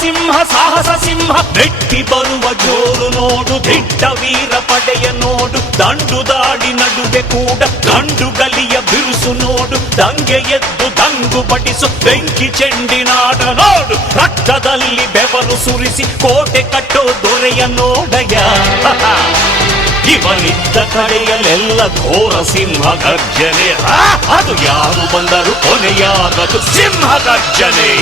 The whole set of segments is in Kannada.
ಸಿಂಹ ಸಾಹಸ ಸಿಂಹ ಮೆಟ್ಟಿ ಬರುವ ಜೋರು ನೋಡು, ದಿಟ್ಟ ವೀರ ಪಡೆಯ ನೋಡು, ದಂಡು ದಾಡಿ ನಡುವೆ ಕೂಡ ಗಂಡು ಗಲಿಯ ಬಿರುಸು ನೋಡು, ದಂಗೆ ಎದ್ದು ದಂಗು ಬಡಿಸು ಬೆಂಕಿ ಚೆಂಡಿನಾಟ ನೋಡು, ರಕ್ತದಲ್ಲಿ ಬೆವರು ಸುರಿಸಿ ಕೋಟೆ ಕಟ್ಟೋ ದೊರೆಯ ನೋಡಯ. ಇವನಿದ್ದ ಕಡೆಯಲ್ಲೆಲ್ಲ ಘೋರ ಸಿಂಹ ಗರ್ಜನೆ, ಅದು ಯಾರು ಬಂದರು ಕೊನೆಯಾಗದು ಸಿಂಹ ಗರ್ಜನೆ.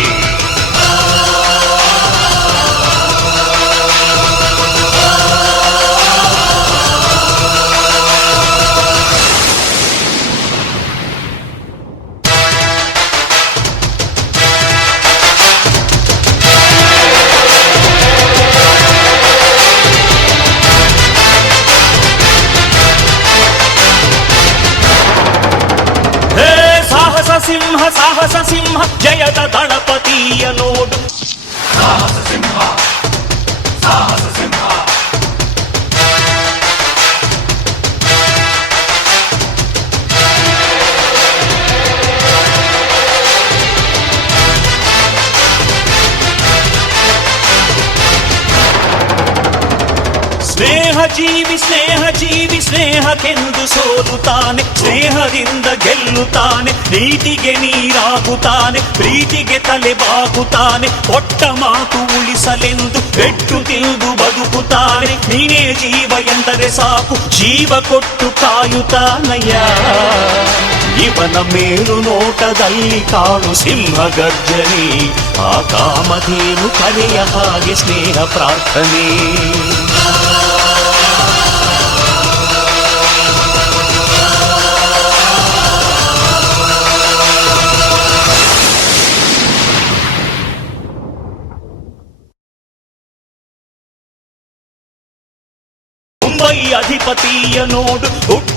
ಸಿಂಹ ಸಾಹಸ ಸಿಂಹ ಜಯದ ದಳಪತಿಯ ನೋಡು, ಸಾಹಸ ಸಿಂಹ ಸಾಹಸ ಸಿಂಹ. ಸ್ನೇಹ ಜೀವಿ ಸ್ನೇಹ ಜೀವಿ ಸ್ನೇಹಕ್ಕೆಂದು ಸೋಲುತ್ತಾನೆ, ಸ್ನೇಹದಿಂದ ಗೆಲ್ಲುತ್ತಾನೆ, ನೀತಿಗೆ ನೀರಾಗುತ್ತಾನೆ, ಪ್ರೀತಿಗೆ ತಲೆ ಬಾಗುತ್ತಾನೆ, ಕೊಟ್ಟ ಮಾತು ಉಳಿಸಲೆಂದು ಪೆಟ್ಟು ತಿಂದು ಬದುಕುತ್ತಾನೆ, ನೀನೇ ಜೀವ ಎಂದರೆ ಸಾಕು ಜೀವ ಕೊಟ್ಟು ಕಾಯುತ್ತಾನಯ್ಯ. ಇವನ ಮೇಲು ನೋಟದಲ್ಲಿ ಕಾಣು ಸಿಂಹ ಗರ್ಜನೆ, ಆ ಕಾಮಧೇನು ಕರೆಯ ಹಾಗೆ ಸ್ನೇಹ ಪ್ರಾರ್ಥನೆ. ಮುಂಬೈ ಅಧಿಪತಿಯ ನೋಡು, ಹುಟ್ಟ